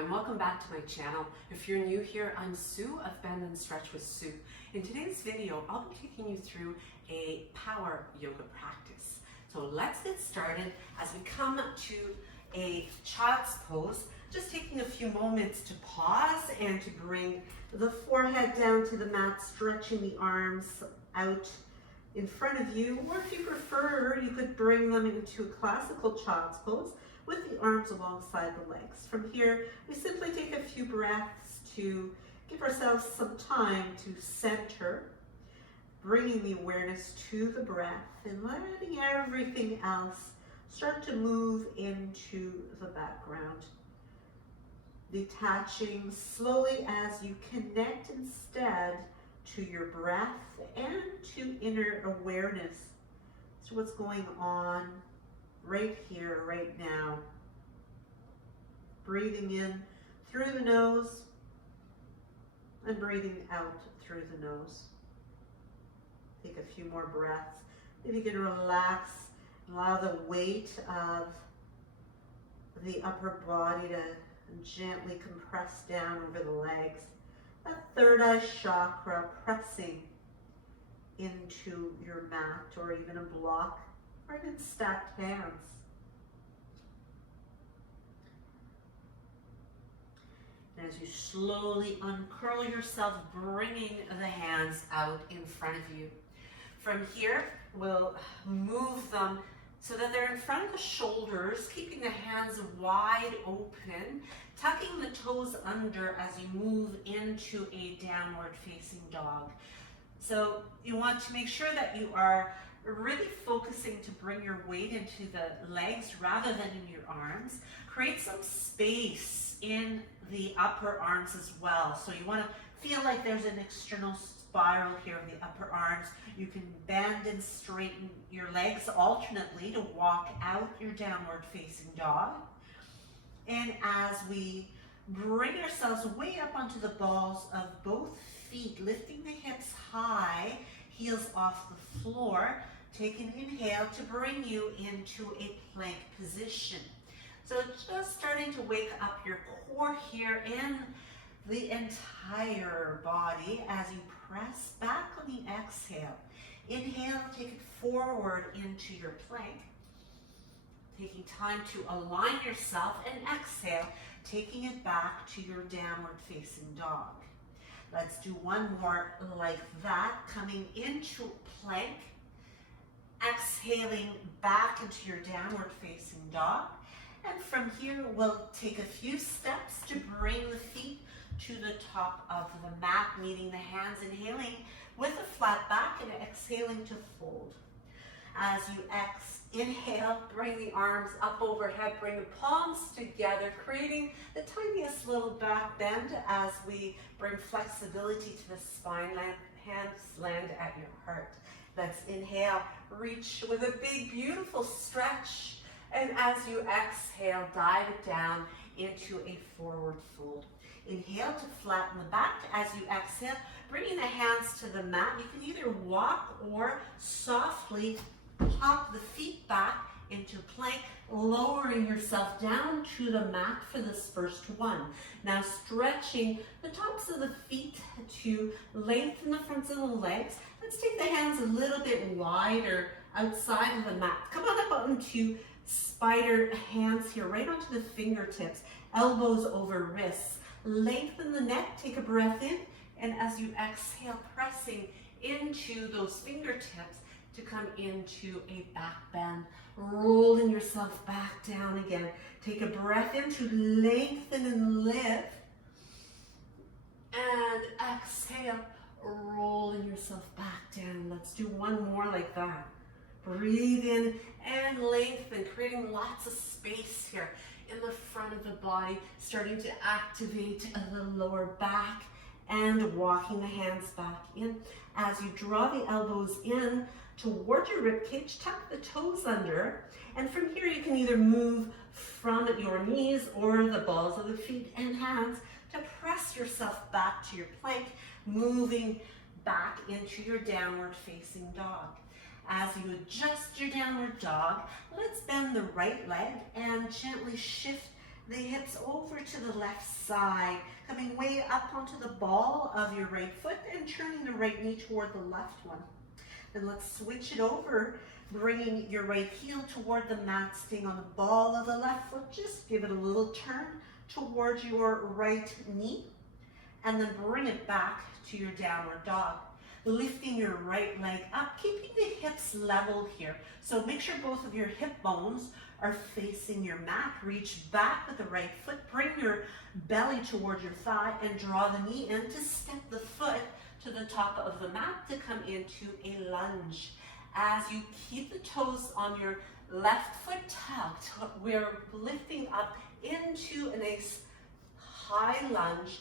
everyone, welcome back to my channel. If you're new here, I'm Sue of Bendnstretch with Sue. In today's video, I'll be taking you through a power yoga practice. So let's get started. As we come to a child's pose, just taking a few moments to pause and to bring the forehead down to the mat, stretching the arms out in front of you, or if you prefer, you could bring them into a classical child's pose with the arms alongside the legs. From here, we simply take a few breaths to give ourselves some time to center, bringing the awareness to the breath and letting everything else start to move into the background. Detaching slowly as you connect instead to your breath and to inner awareness, to what's going on right here, right now. Breathing in through the nose and breathing out through the nose. Take a few more breaths. If you can relax, allow the weight of the upper body to gently compress down over the legs. That third eye chakra pressing into your mat or even a block or even stacked hands. And as you slowly uncurl yourself, bringing the hands out in front of you. From here, we'll move them so that they're in front of the shoulders, keeping the hands wide open, tucking the toes under as you move into a downward facing dog. So you want to make sure that you are really focusing to bring your weight into the legs rather than in your arms. Create some space in the upper arms as well. So you want to feel like there's an external spiral here of the upper arms. You can bend and straighten your legs alternately to walk out your downward facing dog. And as we bring ourselves way up onto the balls of both feet, lifting the hips high, heels off the floor, take an inhale to bring you into a plank position. So just starting to wake up your core here and the entire body as you press back on the exhale. Inhale, take it forward into your plank. Taking time to align yourself, and exhale, taking it back to your downward facing dog. Let's do one more like that, coming into plank, exhaling back into your downward facing dog. And from here, we'll take a few steps to bring the feet to the top of the mat, meeting the hands, inhaling with a flat back and exhaling to fold. As you inhale, bring the arms up overhead, bring the palms together, creating the tiniest little back bend as we bring flexibility to the spine, hands land at your heart. Let's inhale, reach with a big, beautiful stretch. And as you exhale, dive it down into a forward fold. Inhale to flatten the back. As you exhale, bringing the hands to the mat. You can either walk or softly pop the feet back into plank, lowering yourself down to the mat for this first one. Now stretching the tops of the feet to lengthen the fronts of the legs. Let's take the hands a little bit wider outside of the mat. Come on up onto spider hands here, right onto the fingertips, elbows over wrists. Lengthen the neck, take a breath in, and as you exhale, pressing into those fingertips to come into a back bend, rolling yourself back down again. Take a breath in to lengthen and lift, and exhale, rolling yourself back down. Let's do one more like that. Breathe in and lengthen, creating lots of space here in the front of the body, starting to activate the lower back and walking the hands back in. As you draw the elbows in toward your ribcage, tuck the toes under, and from here you can either move from your knees or the balls of the feet and hands to press yourself back to your plank, moving back into your downward facing dog. As you adjust your downward dog, let's bend the right leg and gently shift the hips over to the left side, coming way up onto the ball of your right foot and turning the right knee toward the left one. Then let's switch it over, bringing your right heel toward the mat, staying on the ball of the left foot. Just give it a little turn towards your right knee, and then bring it back to your downward dog. Lifting your right leg up, keeping the hips level here. So make sure both of your hip bones are facing your mat. Reach back with the right foot, bring your belly towards your thigh, and draw the knee in to step the foot to the top of the mat to come into a lunge. As you keep the toes on your left foot tucked, we're lifting up into a nice high lunge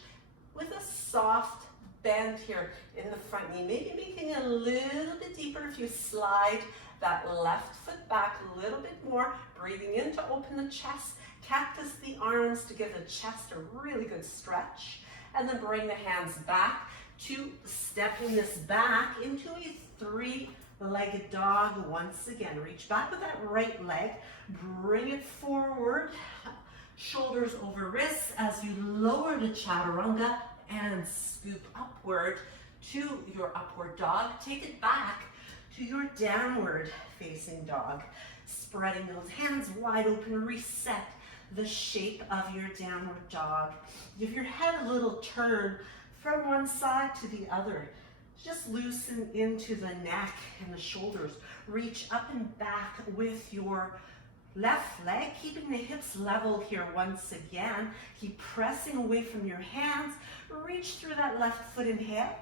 with a soft bend here in the front knee, maybe making it a little bit deeper if you slide that left foot back a little bit more, breathing in to open the chest, cactus the arms to give the chest a really good stretch, and then bring the hands back to stepping this back into a three-legged dog once again. Reach back with that right leg, bring it forward, shoulders over wrists as you lower the chaturanga and scoop upward to your upward dog. Take it back to your downward facing dog. Spreading those hands wide open, reset the shape of your downward dog. Give your head a little turn from one side to the other. Just loosen into the neck and the shoulders. Reach up and back with your left leg, keeping the hips level here once again. Keep pressing away from your hands. Reach through that left foot, inhale.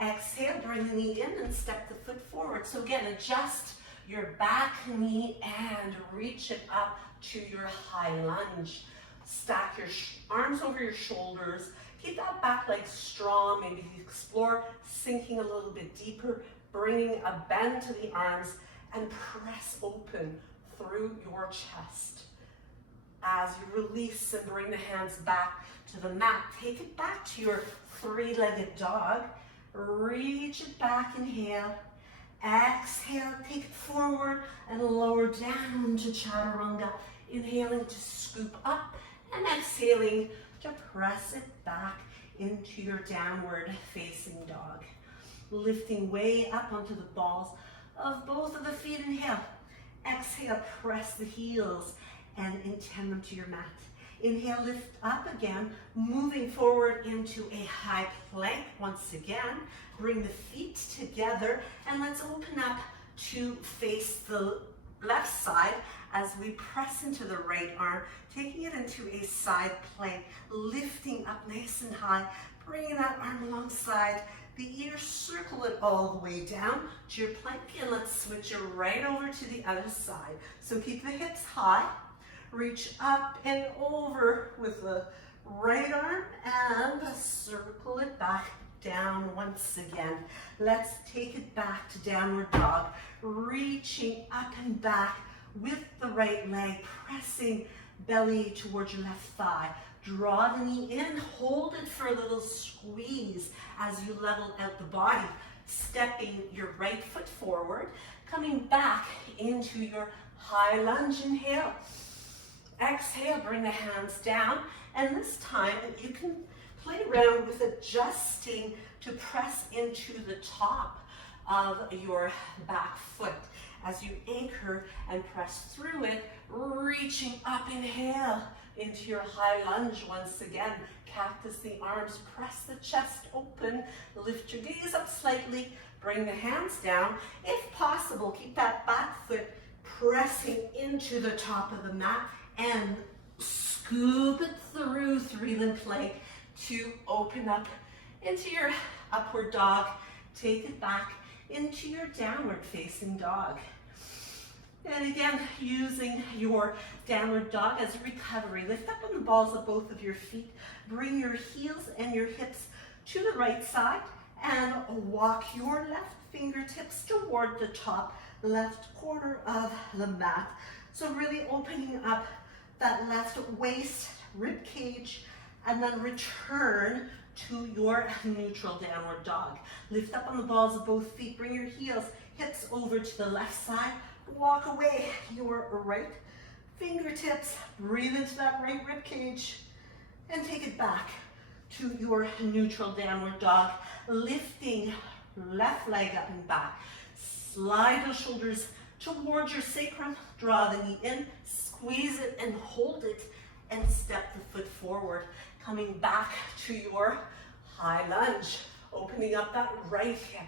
Exhale, bring the knee in and step the foot forward. So again, adjust your back knee and reach it up to your high lunge. Stack your arms over your shoulders. Keep that back leg strong. Maybe explore sinking a little bit deeper, bringing a bend to the arms, and press open through your chest. As you release and bring the hands back to the mat, take it back to your three-legged dog. Reach it back, inhale. Exhale, take it forward and lower down to chaturanga. Inhaling to scoop up and exhaling to press it back into your downward facing dog. Lifting way up onto the balls of both of the feet, inhale. Exhale, press the heels and intend them to your mat. Inhale, lift up again, moving forward into a high plank once again. Bring the feet together and let's open up to face the left side as we press into the right arm, taking it into a side plank, lifting up nice and high, bringing that arm alongside the ear, circle it all the way down to your plank, and let's switch it right over to the other side. So keep the hips high, reach up and over with the right arm and circle it back down once again. Let's take it back to downward dog, reaching up and back with the right leg, pressing belly towards your left thigh. Draw the knee in, hold it for a little squeeze as you level out the body, stepping your right foot forward, coming back into your high lunge. Inhale. Exhale, bring the hands down, and this time you can play around with adjusting to press into the top of your back foot as you anchor and press through it, reaching up, inhale, into your high lunge once again. Cactus the arms, press the chest open, lift your gaze up slightly, bring the hands down. If possible, keep that back foot pressing into the top of the mat and scoop it through three-limb plank to open up into your upward dog. Take it back into your downward facing dog. And again, using your downward dog as a recovery. Lift up on the balls of both of your feet. Bring your heels and your hips to the right side and walk your left fingertips toward the top left corner of the mat. So really opening up that left waist, rib cage, and then return to your neutral downward dog. Lift up on the balls of both feet. Bring your heels, hips over to the left side. Walk away your right Fingertips, breathe into that right rib cage and take it back to your neutral downward dog. Lifting left leg up and back. Slide those shoulders towards your sacrum. Draw the knee in, squeeze it and hold it, and step the foot forward. Coming back to your high lunge, opening up that right hip.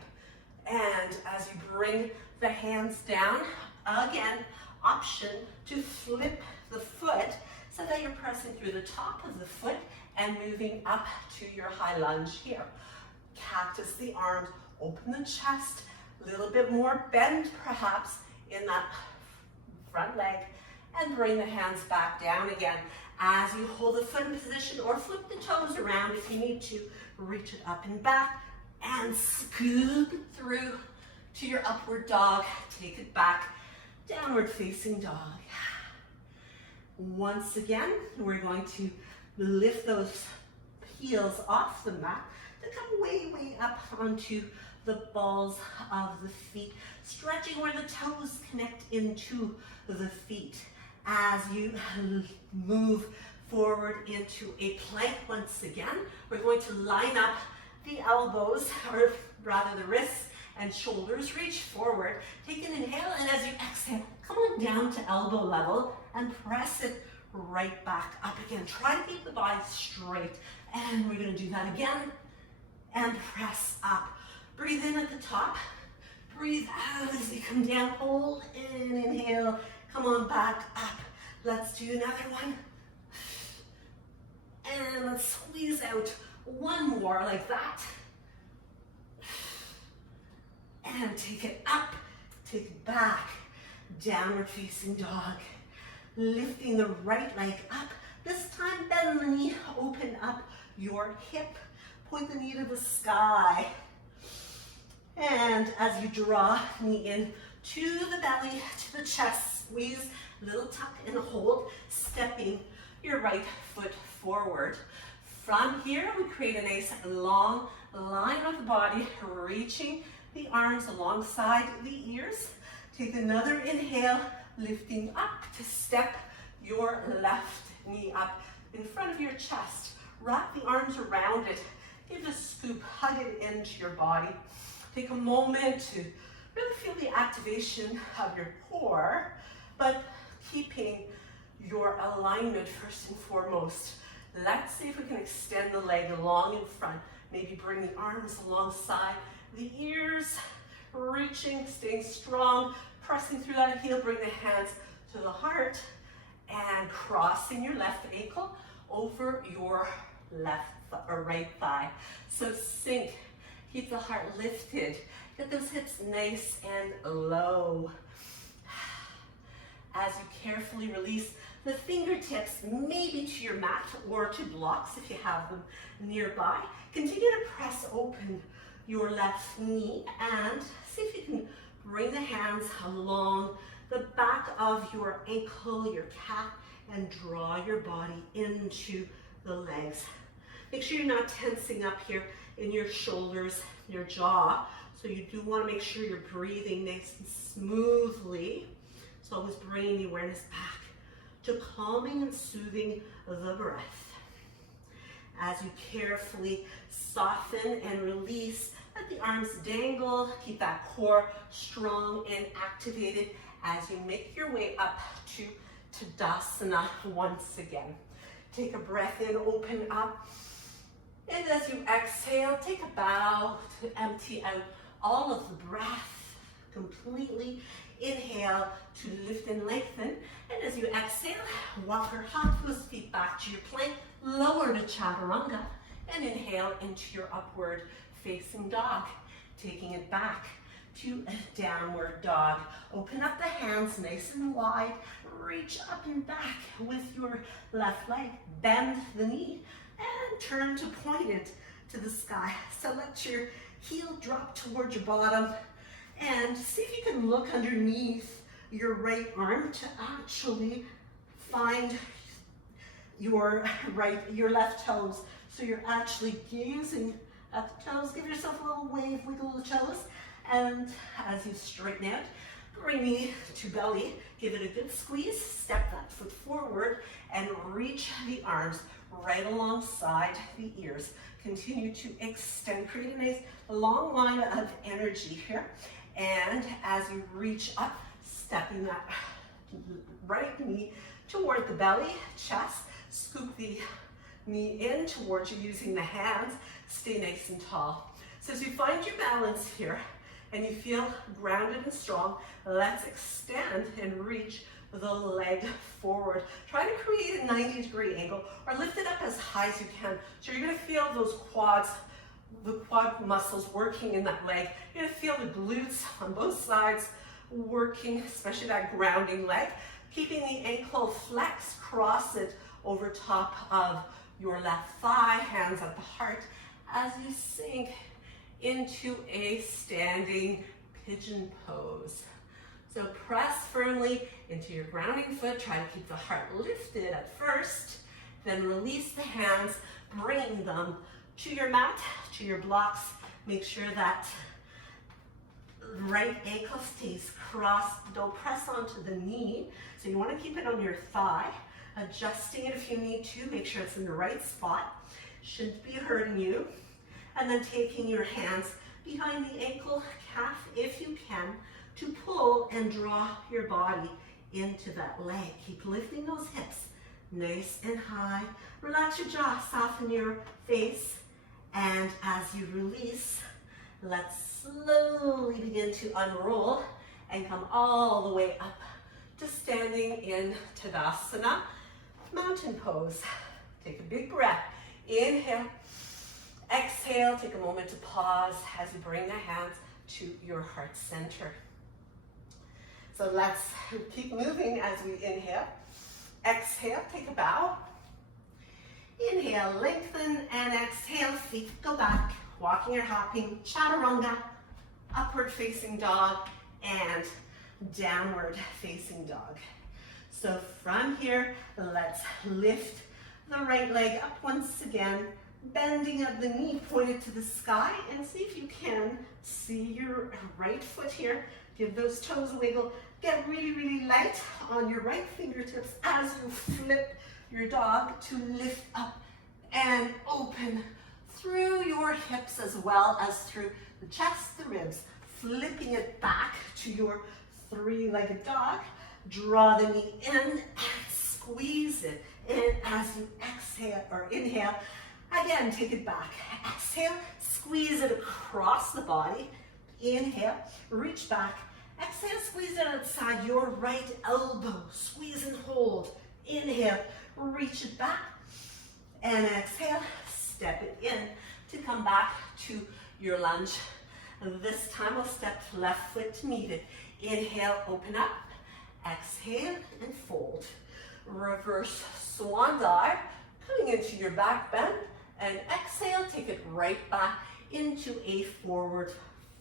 And as you bring the hands down, again, option to flip the foot so that you're pressing through the top of the foot and moving up to your high lunge here. Cactus the arms, open the chest, a little bit more bend perhaps in that front leg, and bring the hands back down again. As you hold the foot in position or flip the toes around if you need to, reach it up and back and scoop it through to your upward dog. Take it back, downward facing dog. Once again, we're going to lift those heels off the mat to come way, way up onto the balls of the feet, stretching where the toes connect into the feet. As you move forward into a plank once again, we're going to line up the elbows, or rather the wrists and shoulders. Reach forward, take an inhale, and as you exhale, come on down to elbow level and press it right back up again. Try to keep the body straight, and we're going to do that again, and press up. Breathe in at the top, breathe out as you come down, hold in, inhale, come on back up. Let's do another one. And let's squeeze out one more like that. And take it up, take it back, downward facing dog. Lifting the right leg up. This time bend the knee, open up your hip, point the knee to the sky. And as you draw knee in to the belly, to the chest, squeeze, little tuck and hold, stepping your right foot forward. From here, we create a nice long line of the body, reaching the arms alongside the ears. Take another inhale, lifting up to step your left knee up in front of your chest. Wrap the arms around it. Give a scoop, hug it into your body. Take a moment to really feel the activation of your core, but keeping your alignment first and foremost. Let's see if we can extend the leg long in front. Maybe bring the arms alongside the ears, reaching, staying strong, pressing through that heel. Bring the hands to the heart and crossing your left ankle over your left or right thigh. So sink, keep the heart lifted. Get those hips nice and low. As you carefully release the fingertips, maybe to your mat or to blocks if you have them nearby. Continue to press open your left knee and see if you can bring the hands along the back of your ankle, your calf, and draw your body into the legs. Make sure you're not tensing up here in your shoulders, your jaw. So you do want to make sure you're breathing nice and smoothly. So always bringing the awareness back to calming and soothing the breath. As you carefully soften and release, let the arms dangle. Keep that core strong and activated as you make your way up to Tadasana once again. Take a breath in, open up. And as you exhale, take a bow to empty out all of the breath completely. Inhale to lift and lengthen. And as you exhale, walk your hot toes, feet back to your plank. Lower to Chaturanga. And inhale into your upward facing dog. Taking it back to a downward dog. Open up the hands nice and wide. Reach up and back with your left leg. Bend the knee and turn to point it to the sky. So let your heel drop towards your bottom and see if you can look underneath your right arm to actually find your left toes. So you're actually gazing at the toes. Give yourself a little wave, wiggle the toes. And as you straighten out, Bring knee to belly, give it a good squeeze, step that foot forward, and reach the arms right alongside the ears. Continue to extend, create a nice long line of energy here. And as you reach up, stepping that right knee toward the belly, chest, scoop the knee in towards you using the hands, stay nice and tall. So as you find your balance here and you feel grounded and strong, let's extend and reach the leg forward. Try to create a 90-degree angle or lift it up as high as you can. So you're gonna feel those quads, the quad muscles working in that leg. You're gonna feel the glutes on both sides working, especially that grounding leg. Keeping the ankle flexed, cross it over top of your left thigh, hands at the heart, as you sink into a standing pigeon pose. So press firmly into your grounding foot. Try to keep the heart lifted at first, then release the hands, bringing them to your mat, to your blocks. Make sure that right ankle stays crossed. Don't press onto the knee. So you want to keep it on your thigh, adjusting it if you need to. Make sure it's in the right spot. Shouldn't be hurting you. And then taking your hands behind the ankle, calf if you can, to pull and draw your body into that leg. Keep lifting those hips nice and high. Relax your jaw, soften your face. And as you release, let's slowly begin to unroll and come all the way up to standing in Tadasana, mountain pose. Take a big breath. Inhale. Exhale. Take a moment to pause as you bring the hands to your heart center. So let's keep moving as we inhale. Exhale, take a bow. Inhale, lengthen, and exhale, feet go back. Walking or hopping, chaturanga, upward facing dog, and downward facing dog. So from here, let's lift the right leg up once again, bending of the knee pointed to the sky, and see if you can see your right foot here. Give those toes a wiggle. Get really, really light on your right fingertips as you flip your dog to lift up and open through your hips as well as through the chest, the ribs. Flipping it back to your three-legged dog. Draw the knee in and squeeze it in as you exhale or inhale. Again, take it back. Exhale, squeeze it across the body. Inhale, reach back. Exhale, squeeze it outside your right elbow. Squeeze and hold. Inhale, reach it back. And exhale, step it in to come back to your lunge. This time we'll step left foot to meet it. Inhale, open up. Exhale and fold. Reverse swan dive, coming into your back bend. And exhale, take it right back into a forward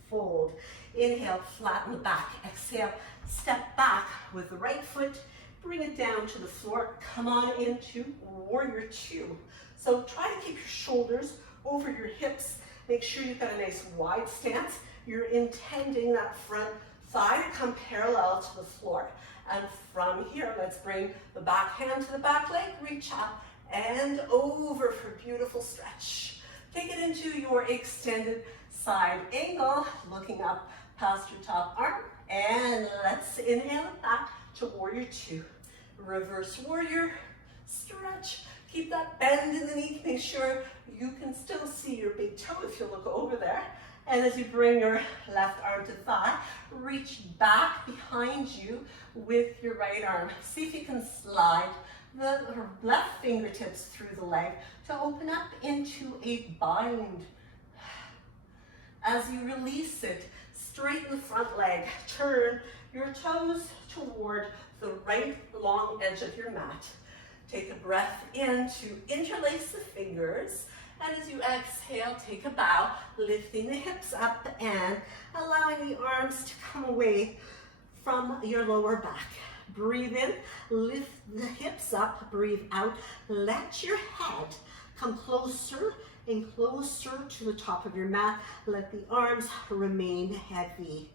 fold. Inhale, flatten the back. Exhale, step back with the right foot. Bring it down to the floor. Come on into warrior two. So try to keep your shoulders over your hips. Make sure you've got a nice wide stance. You're intending that front thigh to come parallel to the floor. And from here, let's bring the back hand to the back leg. Reach up and over for beautiful stretch. Take it into your extended side angle, looking up past your top arm. And let's inhale it back to warrior two. Reverse warrior, stretch. Keep that bend in the knee. Make sure you can still see your big toe if you look over there. And as you bring your left arm to thigh, reach back behind you with your right arm. See if you can slide the left fingertips through the leg to open up into a bind. As you release it, straighten the front leg. Turn your toes toward the right long edge of your mat. Take a breath in to interlace the fingers. And as you exhale, take a bow, lifting the hips up and allowing the arms to come away from your lower back. Breathe in, lift the hips up, breathe out. Let your head come closer and closer to the top of your mat. Let the arms remain heavy.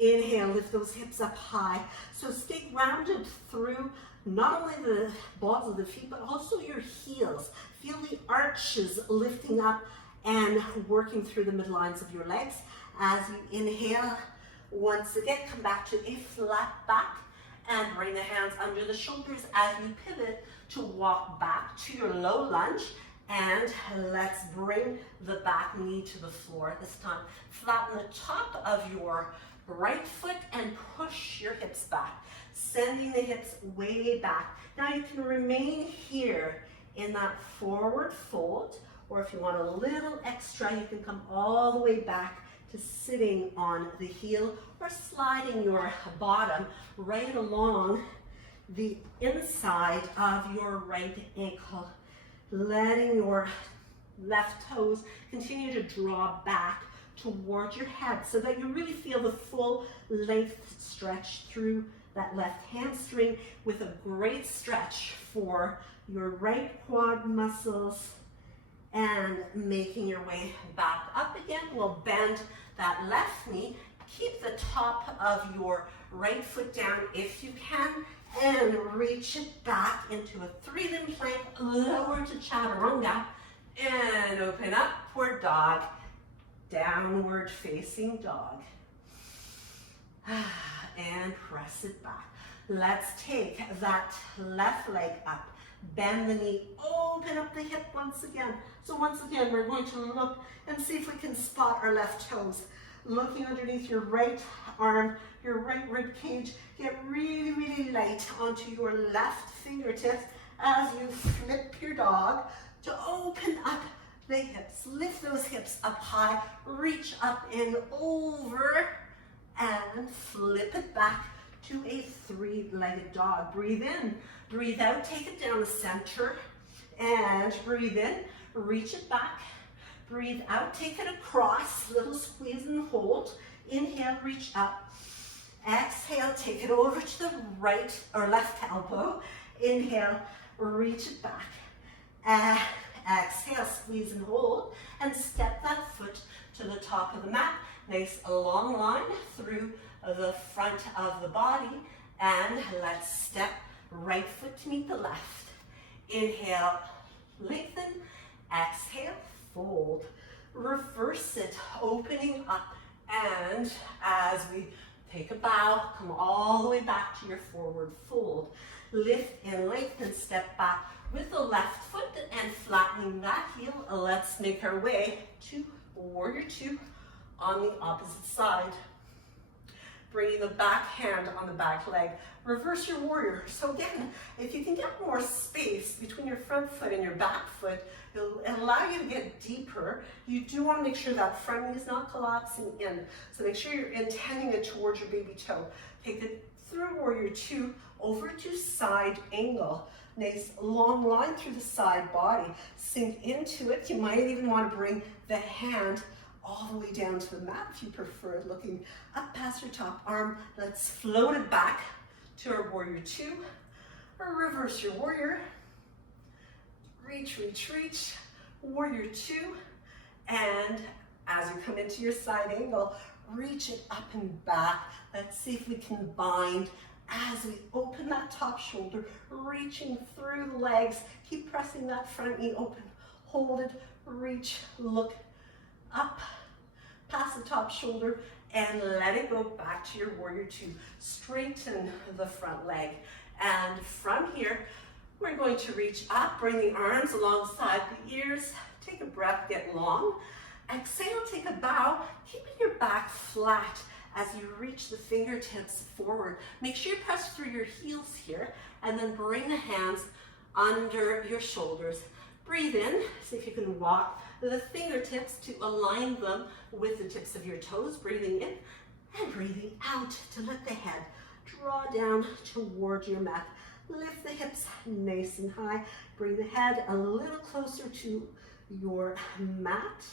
Inhale, lift those hips up high. So stay grounded through not only the balls of the feet, but also your heels. Feel the arches lifting up and working through the midlines of your legs. As you inhale, once again, come back to a flat back and bring the hands under the shoulders as you pivot to walk back to your low lunge. And let's bring the back knee to the floor this time. Flatten the top of your right foot and push your hips back, sending the hips way back. Now you can remain here in that forward fold, or if you want a little extra, you can come all the way back to sitting on the heel or sliding your bottom right along the inside of your right ankle, letting your left toes continue to draw back towards your head so that you really feel the full length stretch through that left hamstring, with a great stretch for your right quad muscles. And making your way back up again, we'll bend that left knee. Keep the top of your right foot down if you can, and reach it back into a 3-limb plank, lower to chaturanga, and open up, upward dog, downward facing dog. And press it back. Let's take that left leg up. Bend the knee, open up the hip once again. So once again, we're going to look and see if we can spot our left toes. Looking underneath your right arm, your right rib cage. Get really, really light onto your left fingertips as you flip your dog to open up the hips. Lift those hips up high, reach up and over, and flip it back to a 3-legged dog. Breathe in, breathe out, take it down the center, and breathe in, reach it back, breathe out, take it across, little squeeze and hold. Inhale, reach up. Exhale, take it over to the right or left elbow. Inhale, reach it back. Exhale, squeeze and hold, and step that foot to the top of the mat. Nice long line through the front of the body, and let's step right foot to meet the left. Inhale, lengthen. Exhale, fold. Reverse it, opening up, and as we take a bow, come all the way back to your forward fold. Lift and lengthen, step back with the left foot and flattening that heel. Let's make our way to Warrior 2 on the opposite side. Bringing the back hand on the back leg. Reverse your warrior. So again, if you can get more space between your front foot and your back foot, it'll allow you to get deeper. You do want to make sure that front knee is not collapsing in. So make sure you're intending it towards your baby toe. Take it through Warrior 2, over to side angle. Nice long line through the side body. Sink into it. You might even want to bring the hand all the way down to the mat if you prefer, looking up past your top arm. Let's float it back to our Warrior 2, or reverse your warrior. Reach, reach, reach, Warrior 2, and as you come into your side angle, reach it up and back. Let's see if we can bind as we open that top shoulder, reaching through the legs. Keep pressing that front knee open. Hold it, reach, look up past the top shoulder, and let it go back to your Warrior 2. Straighten the front leg. And from here, we're going to reach up, bring the arms alongside the ears. Take a breath, get long. Exhale, take a bow, keeping your back flat as you reach the fingertips forward. Make sure you press through your heels here, and then bring the hands under your shoulders. Breathe in, see if you can walk the fingertips to align them with the tips of your toes. Breathing in and breathing out to let the head draw down towards your mat. Lift the hips nice and high. Bring the head a little closer to your mat.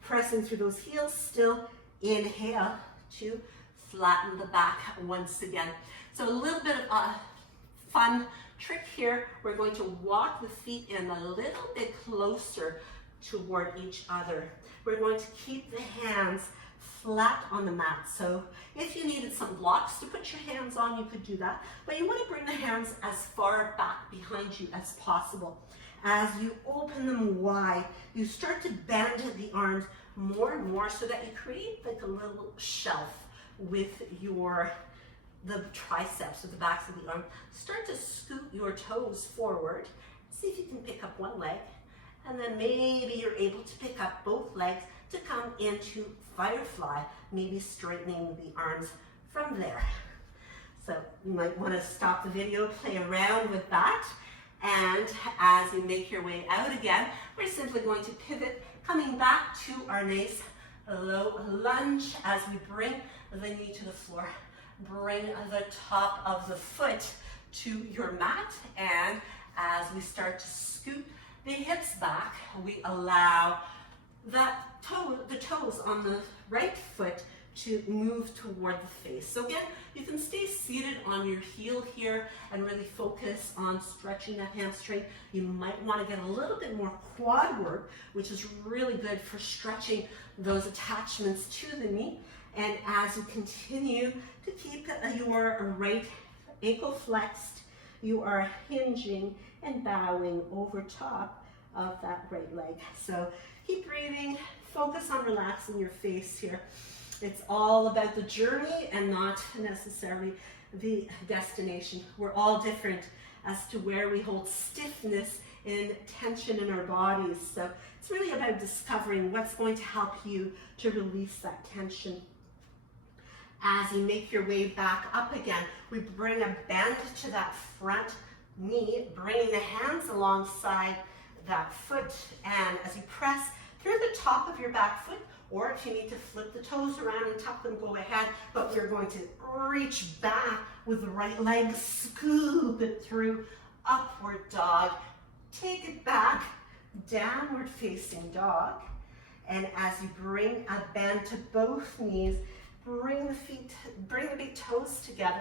Pressing through those heels still. Inhale to flatten the back once again. So a little bit of a fun trick here. We're going to walk the feet in a little bit closer toward each other. We're going to keep the hands flat on the mat. So if you needed some blocks to put your hands on, you could do that. But you want to bring the hands as far back behind you as possible. As you open them wide, you start to bend the arms more and more so that you create like a little shelf with the triceps or the backs of the arm. Start to scoot your toes forward. See if you can pick up one leg, and then maybe you're able to pick up both legs to come into firefly, maybe straightening the arms from there. So you might want to stop the video, play around with that, and as you make your way out again, we're simply going to pivot, coming back to our nice low lunge as we bring the knee to the floor. Bring the top of the foot to your mat, and as we start to scoot the hips back, we allow the toes on the right foot to move toward the face. So again, you can stay seated on your heel here and really focus on stretching that hamstring. You might want to get a little bit more quad work, which is really good for stretching those attachments to the knee. And as you continue to keep your right ankle flexed, you are hinging and bowing over top of that right leg. So keep breathing, focus on relaxing your face here. It's all about the journey and not necessarily the destination. We're all different as to where we hold stiffness and tension in our bodies. So it's really about discovering what's going to help you to release that tension. As you make your way back up again, we bring a bend to that front knee, bringing the hands alongside that foot, and as you press through the top of your back foot, or if you need to flip the toes around and tuck them, go ahead, but we're going to reach back with the right leg, scoop it through, upward dog, take it back, downward facing dog, and as you bring a bend to both knees, bring the big toes together,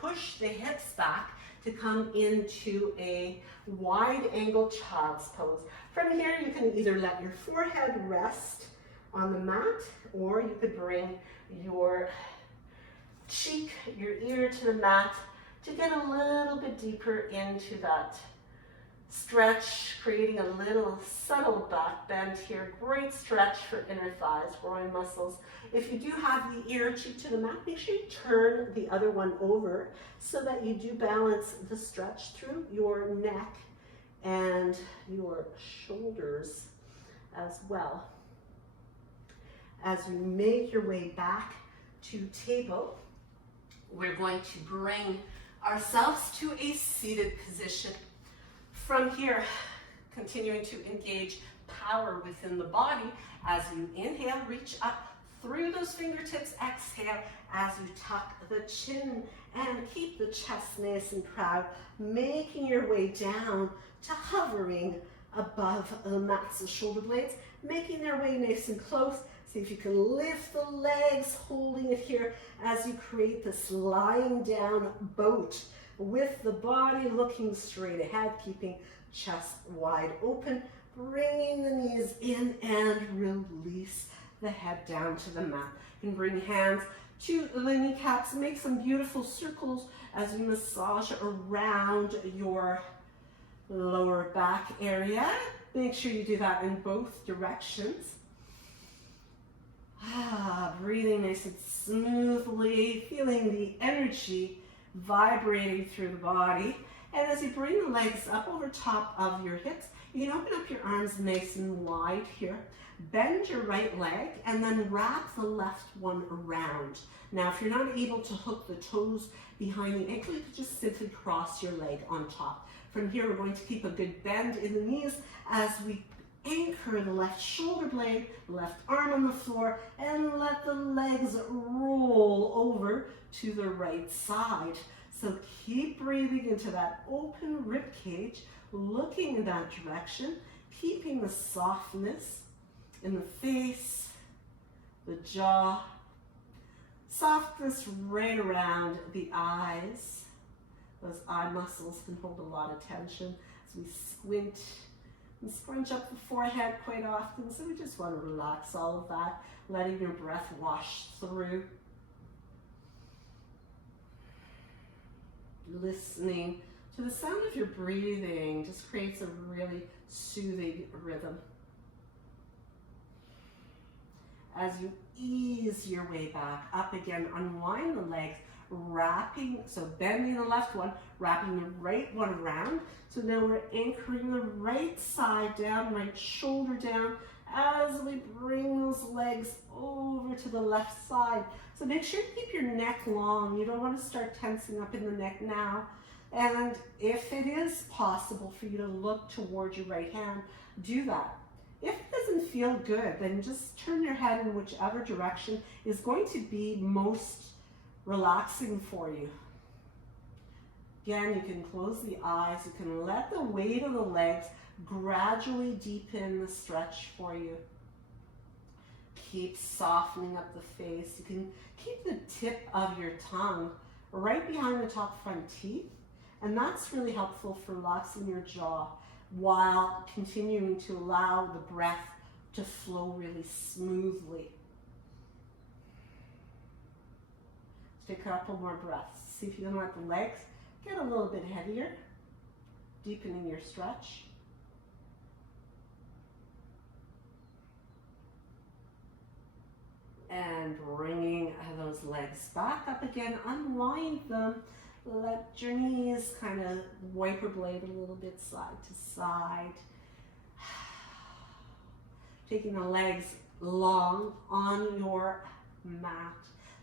push the hips back to come into a wide angle child's pose. From here, you can either let your forehead rest on the mat, or you could bring your cheek, your ear to the mat to get a little bit deeper into that stretch, creating a little subtle back bend here. Great stretch for inner thighs, groin muscles. If you do have the ear cheek to the mat, make sure you turn the other one over so that you do balance the stretch through your neck and your shoulders as well. As you make your way back to table, we're going to bring ourselves to a seated position. From here, continuing to engage power within the body. As you inhale, reach up through those fingertips. Exhale as you tuck the chin and keep the chest nice and proud, making your way down to hovering above the mats, the shoulder blades, making their way nice and close. See if you can lift the legs, holding it here as you create this lying down boat with the body looking straight ahead, keeping chest wide open, bringing the knees in and release the head down to the mat. You can bring hands to the kneecaps, make some beautiful circles as you massage around your lower back area. Make sure you do that in both directions. Breathing nice and smoothly, feeling the energy vibrating through the body. And as you bring the legs up over top of your hips, you can open up your arms nice and wide here. Bend your right leg and then wrap the left one around. Now, if you're not able to hook the toes behind the ankle, you can just simply cross your leg on top. From here, we're going to keep a good bend in the knees as we anchor the left shoulder blade, left arm on the floor, and let the legs roll over to the right side. So keep breathing into that open rib cage, looking in that direction, keeping the softness in the face, the jaw, softness right around the eyes. Those eye muscles can hold a lot of tension as we squint and scrunch up the forehead quite often. So we just want to relax all of that, letting your breath wash through. Listening to the sound of your breathing just creates a really soothing rhythm. As you ease your way back up again, unwind the legs, so bending the left one, wrapping the right one around. So now we're anchoring the right side down, right shoulder down, as we bring those legs over to the left side. So make sure you keep your neck long. You don't want to start tensing up in the neck now. And if it is possible for you to look toward your right hand, do that. If it doesn't feel good, then just turn your head in whichever direction is going to be most relaxing for you. Again, you can close the eyes. You can let the weight of the legs gradually deepen the stretch for you. Keep softening up the face. You can keep the tip of your tongue right behind the top front teeth, and that's really helpful for relaxing your jaw while continuing to allow the breath to flow really smoothly. Take a couple more breaths. See if you can let the legs get a little bit heavier, deepening your stretch. And bringing those legs back up again, unwind them. Let your knees kind of wiper blade a little bit side to side. Taking the legs long on your mat.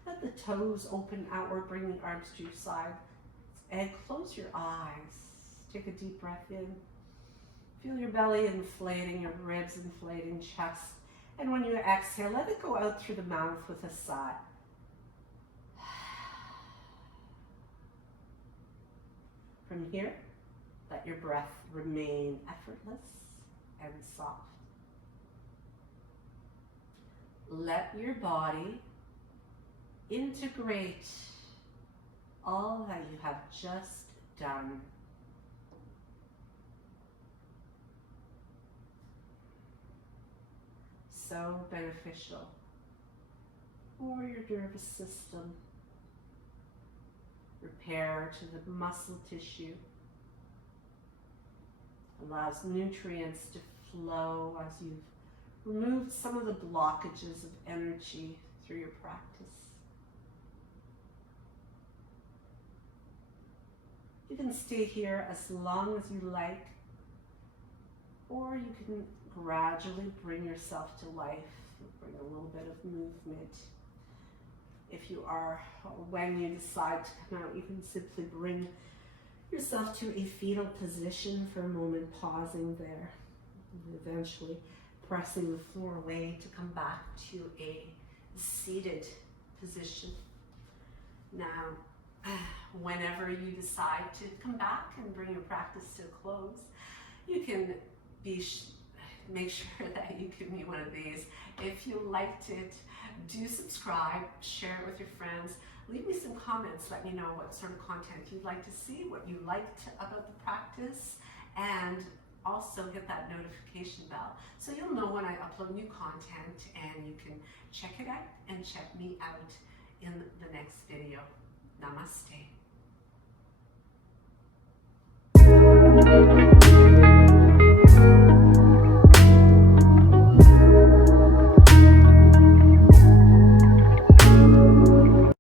Let the toes open outward, bring the arms to your side. And close your eyes. Take a deep breath in. Feel your belly inflating, your ribs inflating, chest. And when you exhale, let it go out through the mouth with a sigh. From here, let your breath remain effortless and soft. Let your body integrate all that you have just done. So beneficial for your nervous system. Repair to the muscle tissue. Allows nutrients to flow as you've removed some of the blockages of energy through your practice. You can stay here as long as you like, or you can gradually bring yourself to life, bring a little bit of movement. If you are, when you decide to come out, you can simply bring yourself to a fetal position for a moment, pausing there, and eventually pressing the floor away to come back to a seated position. Now, whenever you decide to come back and bring your practice to a close, you can make sure that you give me one of these. If you liked it, do subscribe, share it with your friends, leave me some comments, let me know what sort of content you'd like to see, what you liked about the practice, and also hit that notification bell so you'll know when I upload new content, and you can check it out and check me out in the next video. Namaste.